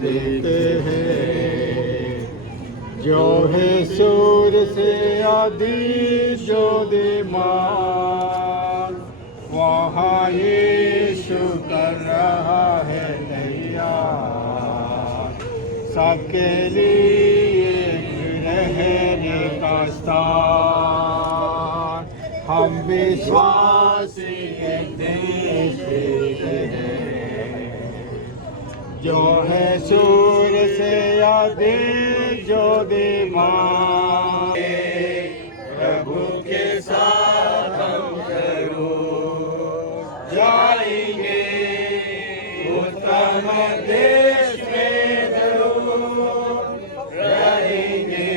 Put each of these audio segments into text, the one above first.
देते हैं। जो है सूर्य से आदि ज्योतिमान, वहाँ यीशु कर रहा है तैयार सबके लिए रहने का स्थान। हम विश्वासी के देश हैं, जो है सूर्य से अधिक ज्योतिमान। प्रभु के साथ हम जरूर जाएंगे, उत्तम देश में जरूर रहेंगे।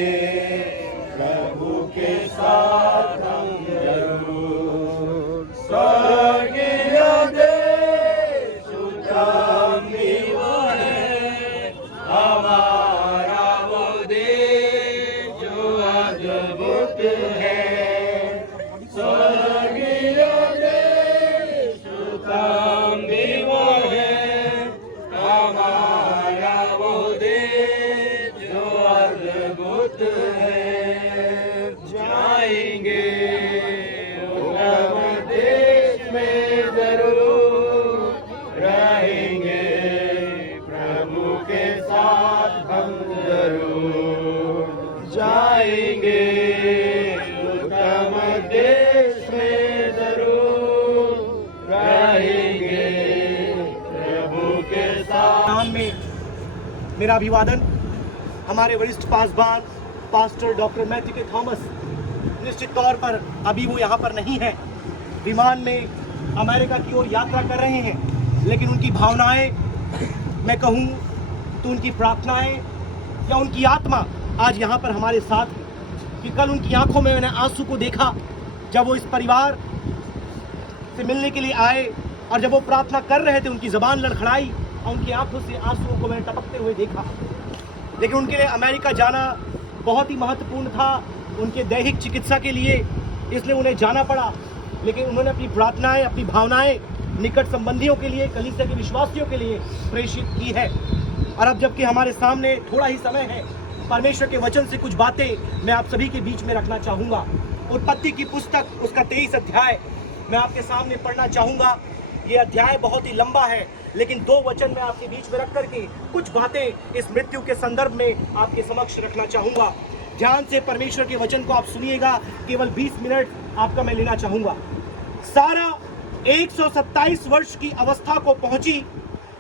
प्रभु के साथ हम जरूर स्वर्गीय देश उत्तम निवास है, हमारा वो देश जो अद्भुत है। स्वर्गीय देश उत्तम निवास है, हमारा वो देश जो अद्भुत है। जाएंगे उत्तम देश में जरूर रहेंगे, प्रभु के साथ हम जरूर जाएंगे। उत्तम देश में जरूर रहेंगे, प्रभु के साथ। नाम में मेरा अभिवादन। हमारे वरिष्ठ पासबान पास्टर डॉक्टर मैथ्यू के थॉमस निश्चित तौर पर अभी वो यहाँ पर नहीं है, विमान में अमेरिका की ओर यात्रा कर रहे हैं, लेकिन उनकी भावनाएं, मैं कहूँ तो उनकी प्रार्थनाएं या उनकी आत्मा आज यहाँ पर हमारे साथ है। कि कल उनकी आंखों में मैंने आंसू को देखा जब वो इस परिवार से मिलने के लिए आए, और जब वो प्रार्थना कर रहे थे उनकी ज़बान लड़खड़ाई और उनकी आंखों से आंसुओं को मैंने टपकते हुए देखा। लेकिन उनके लिए अमेरिका जाना बहुत ही महत्वपूर्ण था उनके दैहिक चिकित्सा के लिए, इसलिए उन्हें जाना पड़ा। लेकिन उन्होंने अपनी प्रार्थनाएं, अपनी भावनाएं निकट संबंधियों के लिए, कलीसिया के विश्वासियों के लिए प्रेषित की है। और अब जबकि हमारे सामने थोड़ा ही समय है, परमेश्वर के वचन से कुछ बातें मैं आप सभी के बीच में रखना चाहूँगा। उत्पत्ति की पुस्तक उसका 23 अध्याय मैं आपके सामने पढ़ना चाहूँगा। ये अध्याय बहुत ही लंबा है, लेकिन 2 वचन मैं आपके बीच में रख करके कुछ बातें इस मृत्यु के संदर्भ में आपके समक्ष रखना चाहूँगा। ध्यान से परमेश्वर के वचन को आप सुनिएगा, केवल 20 मिनट आपका मैं लेना चाहूँगा। सारा 127 वर्ष की अवस्था को पहुँची,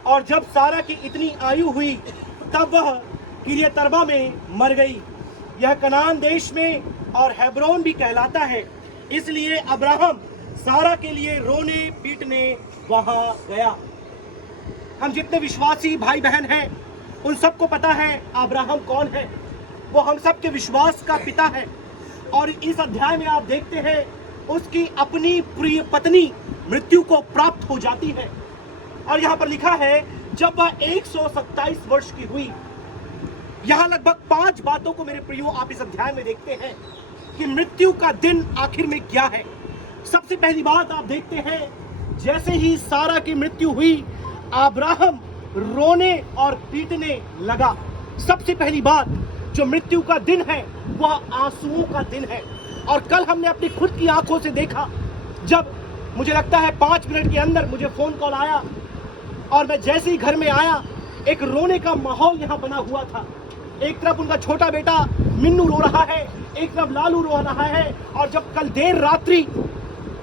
और जब सारा की इतनी आयु हुई तब वह किरियतर्बा में मर गई। यह कनान देश में और हेब्रोन भी कहलाता है, इसलिए अब्राहम सारा के लिए रोने पीटने वहां गया। हम जितने विश्वासी भाई बहन हैं उन सबको पता है अब्राहम कौन है। वो हम सब के विश्वास का पिता है। और इस अध्याय में आप देखते हैं उसकी अपनी प्रिय पत्नी मृत्यु को प्राप्त हो जाती है। और यहाँ पर लिखा है जब वह 127 वर्ष की हुई। यहाँ लगभग 5 बातों को मेरे प्रियो आप इस अध्याय में देखते हैं कि मृत्यु का दिन आखिर में क्या है। सबसे पहली बात आप देखते हैं, जैसे ही सारा की मृत्यु हुई अब्राहम रोने और पीटने लगा। सबसे पहली बात, जो मृत्यु का दिन है वह आंसुओं का दिन है। और कल हमने अपनी खुद की आंखों से देखा, जब मुझे लगता है 5 मिनट के अंदर मुझे फोन कॉल आया, और मैं जैसे ही घर में आया एक रोने का माहौल यहाँ बना हुआ था। एक तरफ उनका छोटा बेटा मिन्नू रो रहा है, एक तरफ लालू रो रहा है। और जब कल देर रात्रि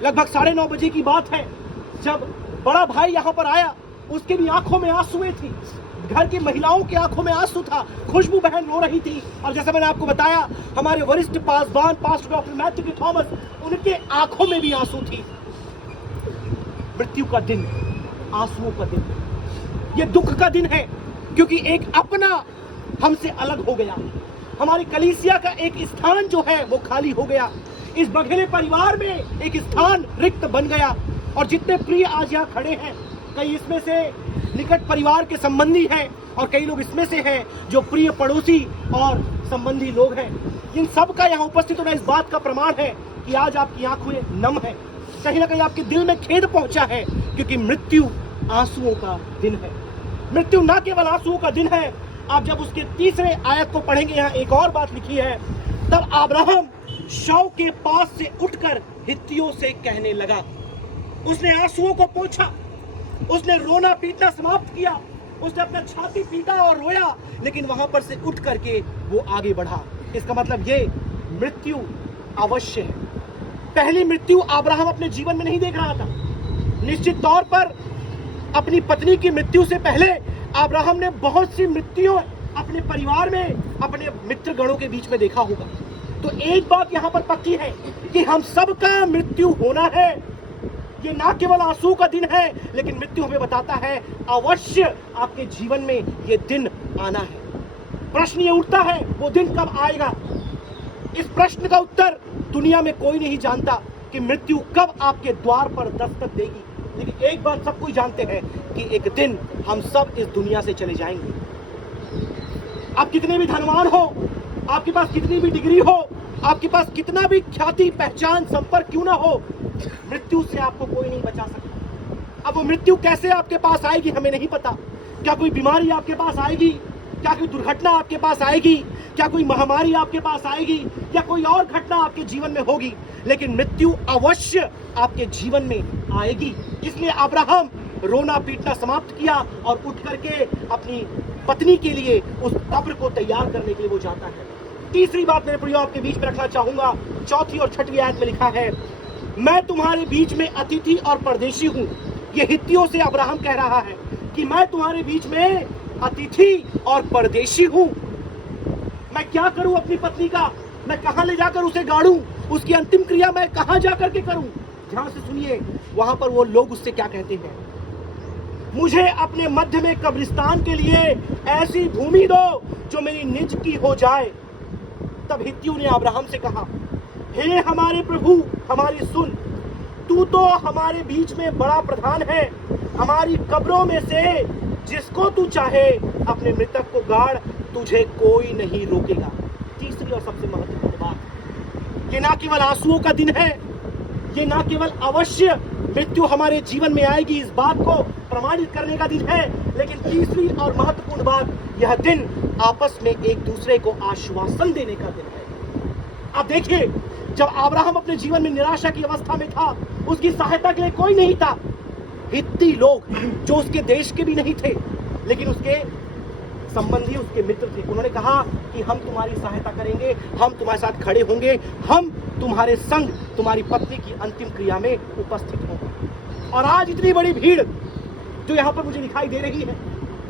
लगभग 9:30 बजे की बात है, जब बड़ा भाई यहाँ पर आया, उसके भी आंखों में आंसुएं थी, घर की महिलाओं की आंखों में आंसू था। खुशबू बहन रो रही थी, और जैसा मैंने आपको बताया हमारे वरिष्ठ पासबान पास्टर डॉक्टर मैथ्यू के थॉमस, उनके आंखों में भी आंसू थी। मृत्यु का दिन, आंसुओं का दिन, ये दुख का दिन है, क्योंकि एक अपना हमसे अलग हो गया। हमारी कलीसिया का एक स्थान जो है वो खाली हो गया। इस बघेले परिवार में एक स्थान रिक्त बन गया। और जितने प्रिय आज यहाँ खड़े हैं, कई इसमें से निकट परिवार के संबंधी हैं, और कई लोग इसमें से हैं जो प्रिय पड़ोसी और संबंधी लोग हैं। इन सब का यहाँ उपस्थित होना इस बात का प्रमाण है कि आज आपकी आंखें नम है, कहीं ना कहीं आपके दिल में खेद पहुंचा है, क्योंकि मृत्यु आंसुओं का दिन है। मृत्यु न केवल आंसुओं का दिन है। आप जब उसके तीसरे आयत को पढ़ेंगे, यहाँ एक और बात लिखी है, तब अब्राहम शव के पास से उठकर हित्तियों से कहने लगा। उसने आंसुओं को पोंछा, उसने रोना पीटना समाप्त किया, उसने अपना छाती पीटा और रोया, लेकिन वहां पर से उठ करके वो आगे बढ़ा। इसका मतलब ये मृत्यु अवश्य है। पहली मृत्यु अब्राहम अपने जीवन में नहीं देख रहा था। निश्चित तौर पर अपनी पत्नी की मृत्यु से पहले अब्राहम ने बहुत सी मृत्युओं अपने परिवार में, अपने मित्र गणों के बीच में देखा होगा। तो एक बात यहाँ पर पक्की है कि हम सबका मृत्यु होना है। ये ना केवल आंसू का दिन है, लेकिन मृत्यु हमें बताता है अवश्य आपके जीवन में ये दिन आना है। प्रश्न ये उठता है, वो दिन कब आएगा? इस प्रश्न का उत्तर दुनिया में कोई नहीं जानता कि मृत्यु कब आपके द्वार पर दस्तक देगी। लेकिन एक बात सब कोई जानते हैं कि एक दिन हम सब इस दुनिया से चले जाएंगे। आप कितने भी धनवान हो, आपके पास कितनी भी डिग्री हो, आपके पास कितना भी ख्याति, पहचान, संपर्क क्यों ना हो, मृत्यु से आपको कोई नहीं बचा सकता। अब वो मृत्यु कैसे आपके पास आएगी हमें नहीं पता। क्या कोई बीमारी आपके पास आएगी? क्या कोई दुर्घटना आपके पास आएगी? क्या कोई महामारी आपके पास आएगी? या कोई और घटना आपके जीवन में होगी? लेकिन मृत्यु अवश्य आपके जीवन में आएगी। इसलिए अब्राहम रोना पीटना समाप्त किया और उठ करके अपनी पत्नी के लिए उस कब्र को तैयार करने के लिए वो जाता है। तीसरी बात मेरे प्रियो आपके बीच में रखना चाहूंगा। चौथी और छठवीं आयत में लिखा है, मैं तुम्हारे बीच में अतिथि और परदेशी हूं। ये हित्तियों से अब्राहम कह रहा है कि मैं तुम्हारे बीच में अतिथि और परदेशी हूं। मैं क्या करूं अपनी पत्नी का? मैं कहां ले जाकर उसे गाड़ूं? उसकी अंतिम क्रिया मैं कहां जाकर के करूं? ध्यान से सुनिए, वहां पर वो लोग उससे क्या कहते हैं, मुझे अपने मध्य में कब्रिस्तान के लिए ऐसी भूमि दो जो मेरी निज की हो जाए। तब हित्तियों ने अब्राहम से कहा, हे हमारे प्रभु, हमारी सुन, तू तो हमारे बीच में बड़ा प्रधान है। हमारी कब्रों में से जिसको तू चाहे अपने मृतक को गाड़, तुझे कोई नहीं रोकेगा। तीसरी और सबसे महत्वपूर्ण बात, ये ना केवल आंसुओं का दिन है, ये ना केवल अवश्य मृत्यु हमारे जीवन में आएगी इस बात को प्रमाणित करने का दिन है, लेकिन तीसरी और महत्वपूर्ण बात, यह दिन आपस में एक दूसरे को आश्वासन देने का दिन है। आप देखिए, जब अब्राहम अपने जीवन में निराशा की अवस्था में था, उसकी सहायता के लिए कोई नहीं था। हित्ती लोग जो उसके देश के भी नहीं थे, लेकिन उसके संबंधी, उसके मित्र थे, उन्होंने कहा कि हम तुम्हारी सहायता करेंगे, हम तुम्हारे साथ खड़े होंगे, हम तुम्हारे संग तुम्हारी पत्नी की अंतिम क्रिया में उपस्थित होंगे। और आज इतनी बड़ी भीड़ जो यहाँ पर मुझे दिखाई दे रही है,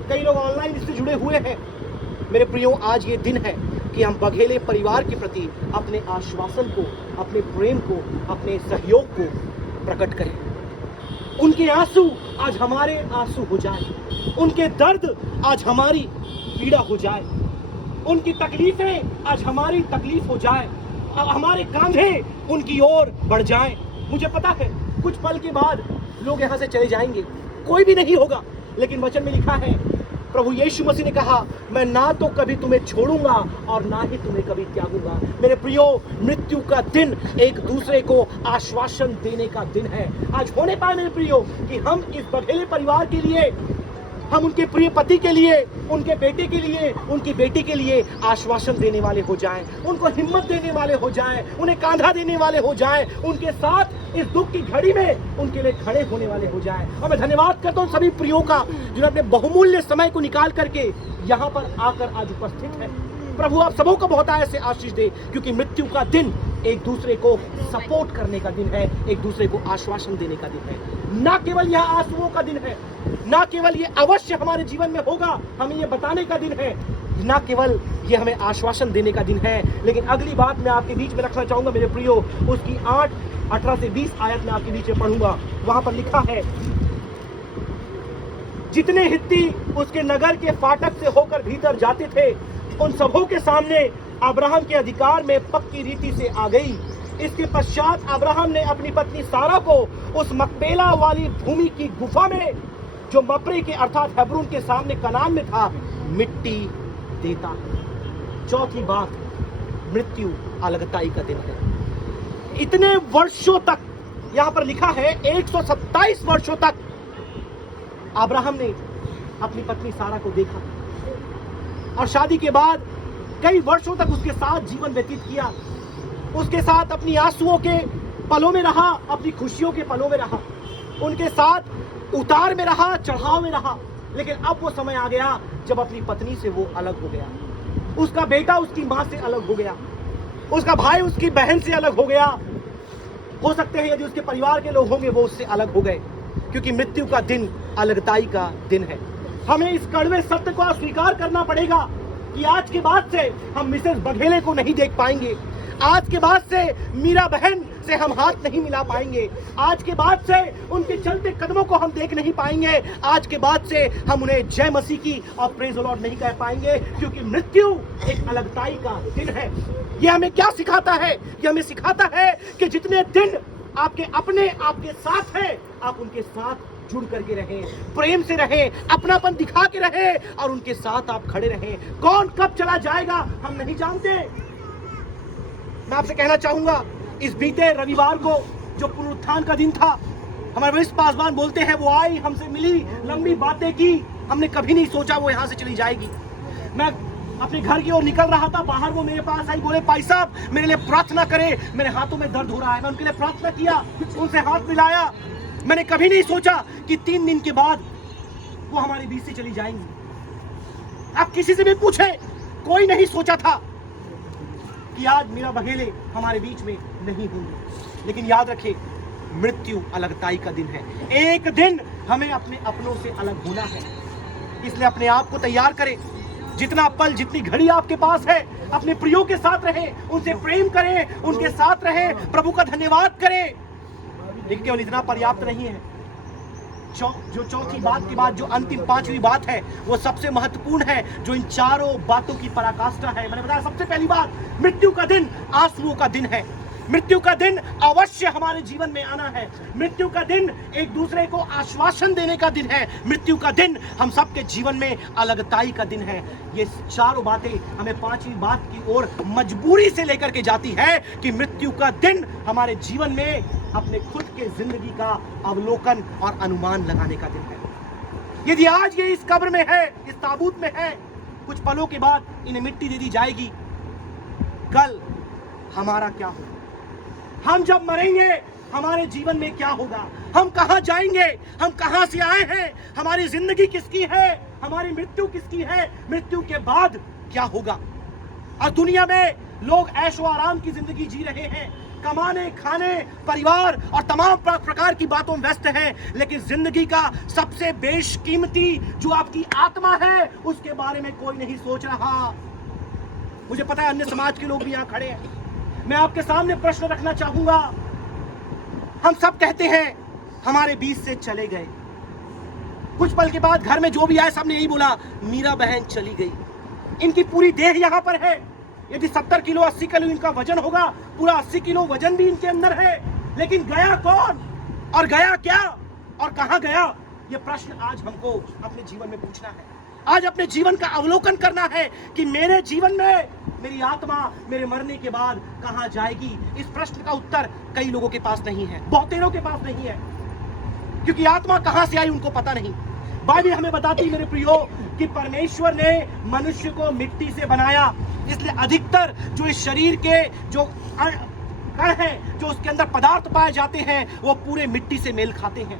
कई लोग ऑनलाइन इससे जुड़े हुए हैं। मेरे प्रियो, आज ये दिन है कि हम बघेले परिवार के प्रति अपने आश्वासन को, अपने प्रेम को, अपने सहयोग को प्रकट करें। उनके आंसू आज हमारे आंसू हो जाए, उनके दर्द आज हमारी पीड़ा हो जाए, उनकी तकलीफें आज हमारी तकलीफ हो जाए, और हमारे कांधे उनकी ओर बढ़ जाएं। मुझे पता है कुछ पल के बाद लोग यहाँ से चले जाएंगे, कोई भी नहीं होगा, लेकिन वचन में लिखा है, प्रभु यीशु मसीह ने कहा, मैं ना तो कभी तुम्हें छोड़ूंगा और ना ही तुम्हें कभी त्यागूंगा। मेरे प्रियो, मृत्यु का दिन एक दूसरे को आश्वासन देने का दिन है। आज होने पाए मेरे प्रियो कि हम इस बघेले परिवार के लिए, हम उनके प्रिय पति के लिए, उनके बेटे के लिए, उनकी बेटी के लिए आश्वासन देने वाले हो जाएं, उनको हिम्मत देने वाले हो जाएं, उन्हें कांधा देने वाले हो जाएं, उनके साथ इस दुख की घड़ी में उनके लिए खड़े होने वाले हो जाएं। और मैं धन्यवाद करता हूं सभी प्रियों का जिन्होंने अपने बहुमूल्य समय को निकाल करके यहाँ पर आकर आज उपस्थित है। प्रभु आप सबों को बहुत ऐसे आशीष दे, क्योंकि मृत्यु का दिन एक दूसरे को सपोर्ट करने का दिन है, एक दूसरे को आश्वासन देने का दिन है। ना केवल यह आंसुओं का दिन है, ना केवल ये अवश्य हमारे जीवन में होगा, हमें ये बताने का दिन है, ना केवल ये हमें आश्वासन देने का दिन है, लेकिन अगली बात मैं आपके बीच में रखना चाहूंगा मेरे प्रियो, उसकी 8-18 से 20 आयत में आपके बीच में पढ़ूंगा। वहां पर लिखा है, जितने हित्ती उसके नगर के फाटक से होकर भीतर जाते थे, उन सबों के सामने अब्राहम के अधिकार में पक्की रीति से आ गई। इसके पश्चात अब्राहम ने अपनी पत्नी सारा को उस मकपेला वाली भूमि की गुफा में, जो मपरे के अर्थात हेब्रोन के सामने कनान में था, मिट्टी देता। चौथी बात, मृत्यु अलगताई का दिन है। इतने वर्षों तक, यहां पर लिखा है 127 वर्षों तक अब्राहम ने अपनी पत्नी सारा को देखा और शादी के बाद कई वर्षों तक उसके साथ जीवन व्यतीत किया, उसके साथ अपनी आंसुओं के पलों में रहा, अपनी खुशियों के पलों में रहा, उनके साथ उतार में रहा, चढ़ाव में रहा। लेकिन अब वो समय आ गया जब अपनी पत्नी से वो अलग हो गया, उसका बेटा उसकी माँ से अलग हो गया, उसका भाई उसकी बहन से अलग हो गया। हो सकते हैं यदि उसके परिवार के लोग होंगे वो उससे अलग हो गए, क्योंकि मृत्यु का दिन अलगताई का दिन है। हमें इस कड़वे सत्य को स्वीकार करना पड़ेगा कि आज के बाद से हम मिसेस बघेले को नहीं देख पाएंगे, आज के बाद से मीरा बहन से हम हाथ नहीं मिला पाएंगे, आज के बाद से उनके चलते कदमों को हम देख नहीं पाएंगे, आज के बाद से हम उन्हें जय मसीह की और प्रेज द लॉर्ड नहीं कह पाएंगे, क्योंकि मृत्यु एक अलगताई का दिन है। यह हमें क्या सिखाता है? यह हमें सिखाता है कि जितने दिन आपके अपने आपके साथ है, आप उनके साथ जुड़ करके रहें, प्रेम से रहें, अपनापन दिखा के रहें और उनके साथ आप खड़े रहें। कौन कब चला जाएगा हम नहीं जानते। मैं आपसे कहना चाहूंगा, इस बीते रविवार को जो पुनरुत्थान का दिन था, हमारे वरिष्ठ पासवान बोलते हैं वो आई, हमसे मिली, लंबी बातें की, हमने कभी नहीं सोचा वो यहाँ से चली जाएगी। मैं अपने घर की ओर निकल रहा था, बाहर वो मेरे पास आई, बोले भाई साहब मेरे लिए प्रार्थना करें, मेरे हाथों में दर्द हो रहा है। मैं उनके लिए प्रार्थना किया, उनसे हाथ मिलाया। मैंने कभी नहीं सोचा कि 3 दिन के बाद वो हमारे बीच से चली जाएंगी। आप किसी से भी पूछे, कोई नहीं सोचा था कि आज मीरा बघेले हमारे बीच में नहीं होंगी। लेकिन याद रखें, मृत्यु अलगताई का दिन है। एक दिन हमें अपने अपनों से अलग होना है, इसलिए अपने आप को तैयार करें। जितना पल, जितनी घड़ी आपके पास है, अपने प्रियों के साथ रहें, उनसे प्रेम करें, उनके साथ रहें, प्रभु का धन्यवाद करें। लेकिन केवल इतना पर्याप्त नहीं है। जो चौथी बात के बाद जो अंतिम 5वीं बात है वो सबसे महत्वपूर्ण है, जो इन चारों बातों की पराकाष्ठा है। मैंने बताया सबसे पहली बात, मृत्यु का दिन आंसुओं का दिन है। मृत्यु का दिन अवश्य हमारे जीवन में आना है। मृत्यु का दिन एक दूसरे को आश्वासन देने का दिन है। मृत्यु का दिन हम सबके जीवन में अलगताई का दिन है। ये चारों बातें हमें 5वीं बात की ओर मजबूरी से लेकर के जाती है कि मृत्यु का दिन हमारे जीवन में अपने खुद के जिंदगी का अवलोकन और अनुमान लगाने का दिन है। यदि आज ये इस कब्र में है, इस ताबूत में है, कुछ पलों के बाद इन्हें मिट्टी दे दी जाएगी, कल हमारा क्या होगा? हम जब मरेंगे हमारे जीवन में क्या होगा? हम कहां जाएंगे? हम कहां से आए हैं? हमारी जिंदगी किसकी है? हमारी मृत्यु किसकी है? मृत्यु के बाद क्या होगा? और दुनिया में लोग ऐशो आराम की जिंदगी जी रहे हैं, कमाने, खाने, परिवार और तमाम प्रकार की बातों में व्यस्त हैं, लेकिन जिंदगी का सबसे बेशकीमती जो आपकी आत्मा है उसके बारे में कोई नहीं सोच रहा। मुझे पता है अन्य समाज के लोग भी यहाँ खड़े हैं। मैं आपके सामने प्रश्न रखना चाहूंगा। हम सब कहते हैं हमारे बीच से चले गए, कुछ पल के बाद घर में जो भी आए सबने यही बोला, मीरा बहन चली गई। इनकी पूरी देह यहाँ पर है। यदि 70 किलो 80 किलो इनका वजन होगा, पूरा 80 किलो वजन भी इनके अंदर है। लेकिन गया कौन और गया क्या और कहां गया? ये प्रश्न आज हमको अपने जीवन में पूछना है। आज अपने जीवन का अवलोकन करना है कि मेरे जीवन में मेरी आत्मा मेरे मरने के बाद कहां जाएगी। इस प्रश्न का उत्तर कई लोगों के पास नहीं है, बहुतेरों के पास नहीं है, क्योंकि आत्मा कहां से आई उनको पता नहीं। बाइबल हमें बताती है मेरे प्रियो कि परमेश्वर ने मनुष्य को मिट्टी से बनाया, इसलिए अधिकतर जो इस शरीर के जो कण हैं, जो उसके अंदर पदार्थ पाए जाते हैं, वो पूरे मिट्टी से मेल खाते हैं।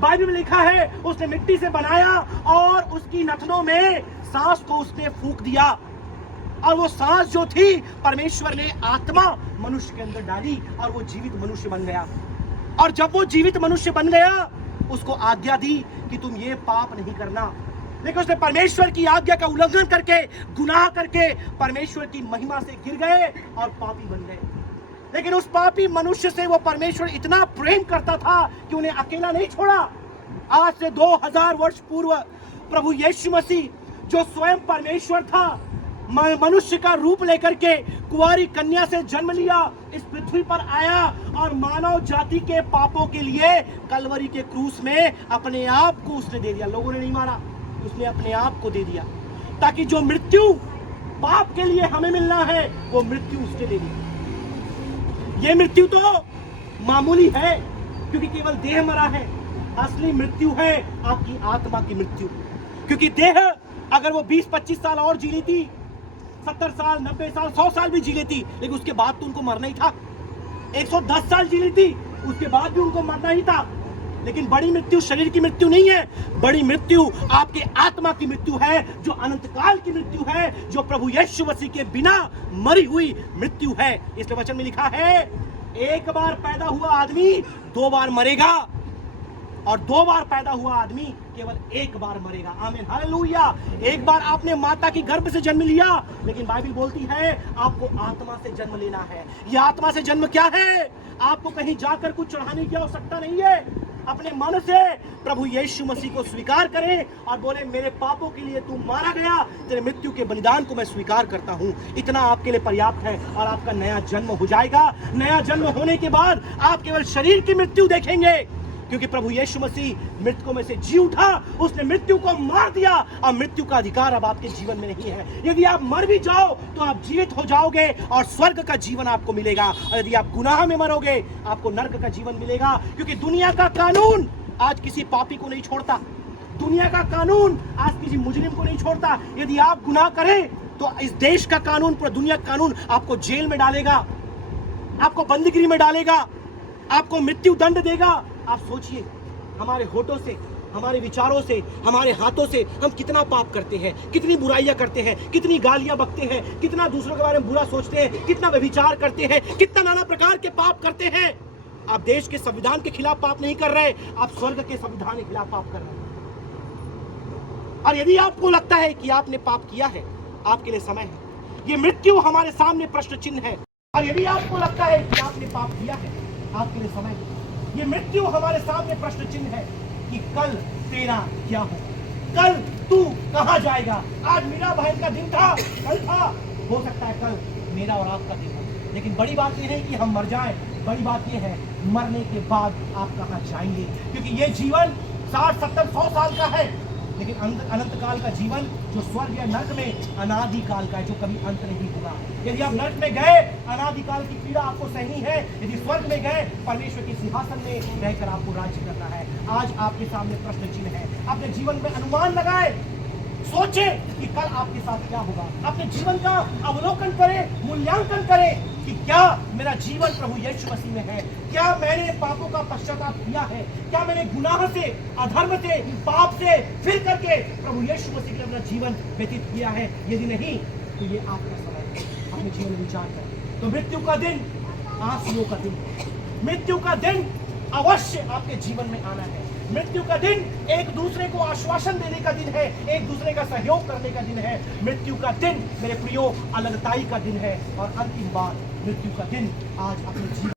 बाइबल में लिखा है उसने मिट्टी से बनाया और उसकी नथनों में सांस को उसने फूंक दिया, और वो सांस जो थी परमेश्वर ने आत्मा मनुष्य के अंदर डाली और वो जीवित मनुष्य बन गया। और जब वो जीवित मनुष्य बन गया, उसको आज्ञा दी कि तुम ये पाप नहीं करना। लेकिन उसने परमेश्वर की आज्ञा का उल्लंघन करके, गुनाह करके परमेश्वर की महिमा से गिर गए और पापी बन गए। लेकिन उस पापी मनुष्य से वो परमेश्वर इतना प्रेम करता था कि उन्हें अकेला नहीं छोड़ा। आज से 2000 वर्ष पूर्व प्रभु यीशु मसीह जो स्वयं परमेश्वर था, मनुष्य का रूप लेकर के कुंवारी कन्या से जन्म लिया, इस पृथ्वी पर आया और मानव जाति के पापों के लिए कलवरी के क्रूस में अपने आप को उसने दे दिया। लोगों ने नहीं मारा, उसने अपने आप को दे दिया, ताकि जो मृत्यु पाप के लिए हमें मिलना है वो मृत्यु उसके दे दी। ये मृत्यु तो मामूली है क्योंकि केवल देह मरा है, असली मृत्यु है आपकी आत्मा की मृत्यु। क्योंकि देह अगर वो 20-25 साल और जी लेती, 70 साल, 90 साल, 100 साल भी जी लेती, लेकिन उसके बाद तो उनको मरना ही था। 110 साल जी लेती, उसके बाद भी उनको मरना ही था। लेकिन बड़ी मृत्यु शरीर की मृत्यु नहीं है, बड़ी मृत्यु आपके आत्मा की मृत्यु है, जो अनंत काल की मृत्यु है, जो प्रभु यीशु मसीह के बिना मरी हुई मृत्यु है। इसलिए वचन में लिखा है, एक बार पैदा हुआ आदमी 2 बार मरेगा, और 2 बार पैदा हुआ आदमी केवल 1 बार मरेगा। आमीन, हालेलुया। एक बार आपने माता की गर्भ से जन्म लिया, लेकिन बाइबल बोलती है आपको आत्मा से जन्म लेना है। यह आत्मा से जन्म क्या है? आपको कहीं जाकर कुछ चढ़ाने की आवश्यकता नहीं है। अपने मन से प्रभु यीशु मसीह को स्वीकार करें और बोले, मेरे पापों के लिए तू मारा गया, तेरे मृत्यु के बलिदान को मैं स्वीकार करता हूं। इतना आपके लिए पर्याप्त है और आपका नया जन्म हो जाएगा। नया जन्म होने के बाद आप केवल शरीर की मृत्यु देखेंगे, क्योंकि प्रभु यीशु मसीह मृतकों में से जी उठा, उसने मृत्यु को मार दिया और मृत्यु का अधिकार अब आपके जीवन में नहीं है। यदि आप मर भी जाओ तो आप जीवित हो जाओगे और स्वर्ग का जीवन आपको मिलेगा, और यदि आप गुनाह में मरोगे आपको नरक का जीवन मिलेगा। क्योंकि दुनिया का कानून आज किसी पापी को नहीं छोड़ता, दुनिया का कानून आज किसी मुजरिम को नहीं छोड़ता। यदि आप गुनाह करें तो इस देश का कानून, पूरा दुनिया का कानून आपको जेल में डालेगा, आपको बंदीगिरी में डालेगा, आपको मृत्यु दंड देगा। आप सोचिए, हमारे होठों से, हमारे विचारों से, हमारे हाथों से हम कितना पाप करते हैं, कितनी बुराइयां करते हैं, कितनी गालियां बकते हैं, कितना दूसरों के बारे में बुरा सोचते हैं, कितना व्यभिचार करते हैं, कितना नाना प्रकार के पाप करते हैं। आप देश के संविधान के खिलाफ पाप नहीं कर रहे, आप स्वर्ग के संविधान के खिलाफ पाप कर रहे हैं। और यदि आपको लगता है कि आपने पाप किया है, आपके लिए समय है। ये मृत्यु हमारे सामने प्रश्न चिन्ह है। और यदि आपको लगता है कि आपने पाप किया है, आपके लिए समय है। ये मृत्यु हमारे सामने प्रश्न चिन्ह है कि कल तेरा क्या हो, कल तू कहां जाएगा। आज मीरा बहन का दिन था, कल था, हो सकता है कल मेरा और आपका दिन हो। लेकिन बड़ी बात यह है कि हम मर जाएं, बड़ी बात यह है मरने के बाद आप कहां जाएंगे। क्योंकि ये जीवन 60, 70, 100 साल का है, लेकिन अनंत काल का जीवन जो स्वर्ग या नरक में अनादि काल का है, जो कभी अंत नहीं होगा। यदि आप नरक में गए, अनादि काल की पीड़ा आपको सहनी है। यदि स्वर्ग में गए, परमेश्वर के सिंहासन में रहकर आपको राज्य करना है। आज आपके सामने प्रश्न चिन्ह है। अपने जीवन में अनुमान लगाए, सोचे कि कल आपके साथ क्या होगा। अपने जीवन का अवलोकन करें, मूल्यांकन करें कि क्या मेरा जीवन प्रभु यीशु मसीह में है, क्या मैंने पापों का पश्चाताप किया है, क्या मैंने गुनाह से, अधर्म से, पाप से फिर करके प्रभु यीशु मसीह के अपना जीवन व्यतीत किया है। यदि नहीं तो ये आपका समय है, अपने जीवन में विचार करें। तो मृत्यु का दिन आंसुओं का दिन, मृत्यु का दिन अवश्य आपके जीवन में आना है। मृत्यु का दिन एक दूसरे को आश्वासन देने का दिन है, एक दूसरे का सहयोग करने का दिन है। मृत्यु का दिन मेरे प्रियो अलगताई का दिन है। और अंतिम बात, मृत्यु का दिन आज अपने जीवन,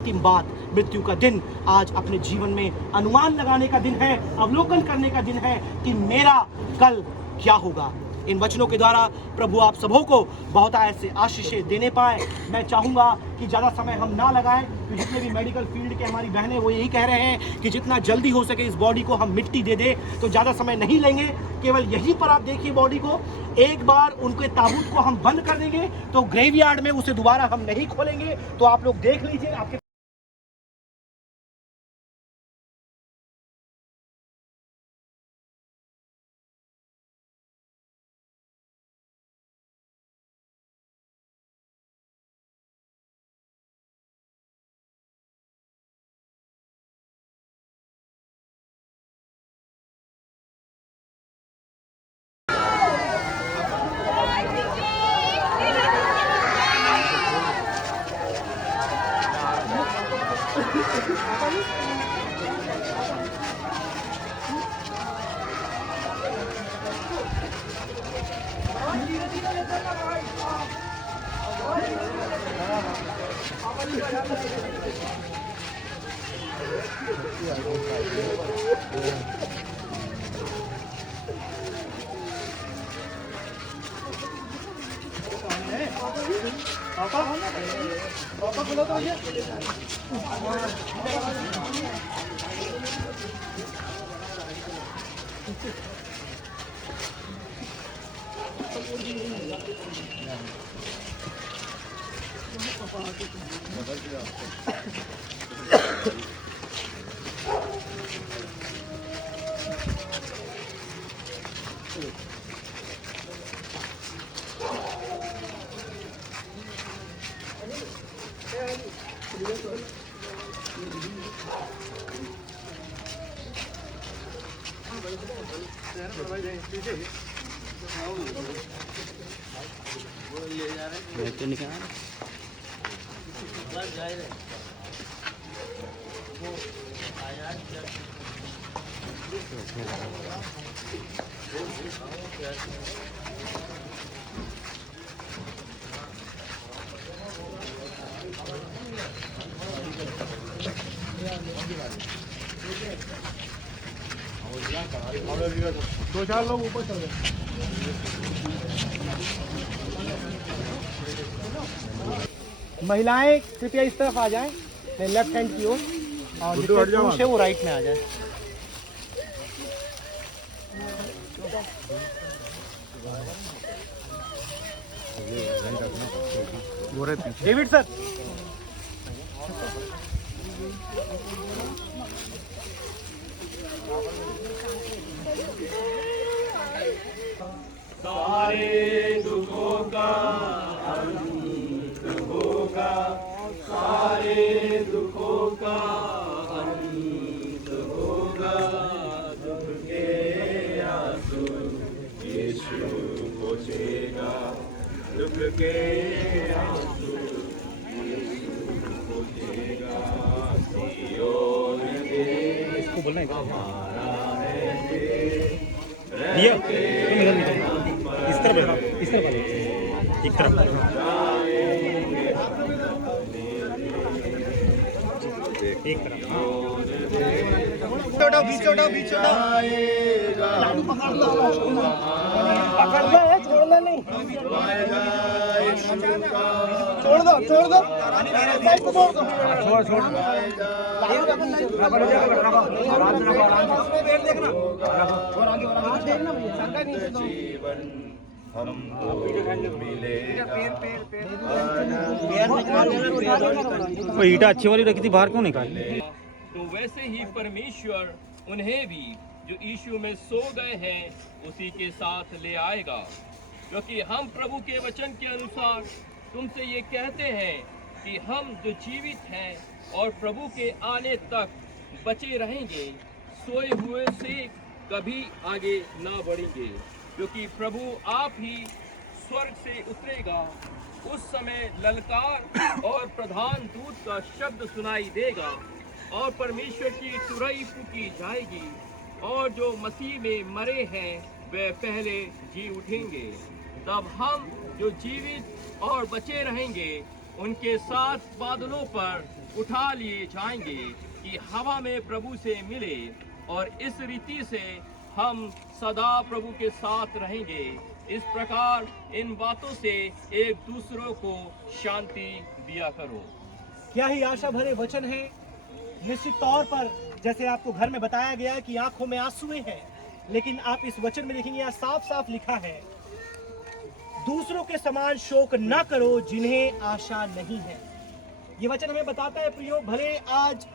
अंतिम बात, मृत्यु का दिन आज अपने जीवन में अनुमान लगाने का दिन है, अवलोकन करने का दिन है कि मेरा कल क्या होगा। इन वचनों के द्वारा प्रभु आप सबों को बहुत ऐसे आशीषें देने पाए। मैं चाहूँगा कि ज़्यादा समय हम ना लगाएं, तो जितने भी मेडिकल फील्ड के हमारी बहनें वो यही कह रहे हैं कि जितना जल्दी हो सके इस बॉडी को हम मिट्टी दे दें। तो ज़्यादा समय नहीं लेंगे, केवल यहीं पर आप देखिए बॉडी को। एक बार उनके ताबूत को हम बंद कर देंगे तो ग्रेवयार्ड में उसे दोबारा हम नहीं खोलेंगे। तो आप लोग देख लीजिए, आपके पापा बोला तो भैया दो चार लोग ऊपर चल गए। महिलाएं कृपया इस तरफ आ जाएं, लेफ्ट हैंड की ओर, और जितने पुरुष है वो राइट में आ जाए। डेविड सर, सारे दुखों का अंत होगा, सारे दुखों का अंत होगा, दुख के आंसू यीशु पोंछेगा, दुख के आंसू यीशु पोंछेगा। सियोन देश इसको बोलना है हमारा है देश, दिया तुम इधर निकलो, इस तरफ वाले, एक तरफ। एक तरफ बीच पकड़ लो, छोड़ना नहीं, छोड़ दो छोड़ दो, छोड़ जीवन हमको मिले। कोई ईटा अच्छी वाली रखी थी, बाहर क्यों निकाली? तो वैसे ही परमेश्वर उन्हें भी जो यीशु में सो गए हैं उसी के साथ ले आएगा, क्योंकि हम प्रभु के वचन के अनुसार तुमसे ये कहते हैं कि हम जो जीवित हैं और प्रभु के आने तक बचे रहेंगे, सोए हुए से कभी आगे ना बढ़ेंगे, क्योंकि प्रभु आप ही स्वर्ग से उतरेगा। उस समय ललकार और प्रधान दूत का शब्द सुनाई देगा और परमेश्वर की तुरही फूकी जाएगी, और जो मसीह में मरे हैं वे पहले जी उठेंगे। तब हम जो जीवित और बचे रहेंगे उनके साथ बादलों पर उठा लिए जाएंगे कि हवा में प्रभु से मिले, और इस रीति से हम सदा प्रभु के साथ रहेंगे। इस प्रकार इन बातों से एक दूसरों को शांति दिया करो। क्या ही आशा भरे वचन है। निश्चित तौर पर जैसे आपको घर में बताया गया कि आंखों में आंसुएं हैं, लेकिन आप इस वचन में देखेंगे यहाँ साफ साफ लिखा है, दूसरों के समान शोक न करो जिन्हें आशा नहीं है। ये वचन हमें बताता है प्रियो, भले आज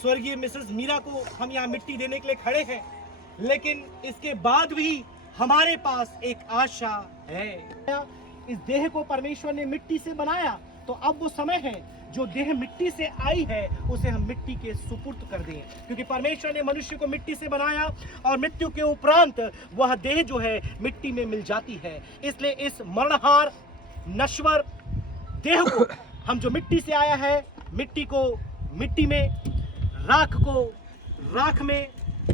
स्वर्गीय मिसेस मीरा को हम यहाँ मिट्टी देने के लिए खड़े हैं, लेकिन इसके बाद भी हमारे पास एक आशा है। इस देह को परमेश्वर ने मिट्टी से बनाया, तो अब वो समय है जो देह मिट्टी से आई है उसे हम मिट्टी के सुपुर्द कर दें, क्योंकि परमेश्वर ने मनुष्य को मिट्टी से बनाया और मृत्यु के उपरांत वह देह जो है मिट्टी में मिल जाती है। इसलिए इस मरणहार नश्वर देह को हम जो मिट्टी से आया है, मिट्टी को मिट्टी में, राख को राख में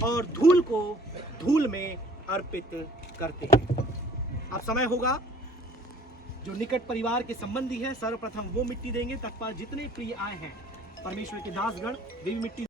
और धूल को धूल में अर्पित करते हैं। अब समय होगा जो निकट परिवार के संबंधी हैं सर्वप्रथम वो मिट्टी देंगे, तत्पश्चात जितने प्रिय आए हैं परमेश्वर के दासगण वे भी मिट्टी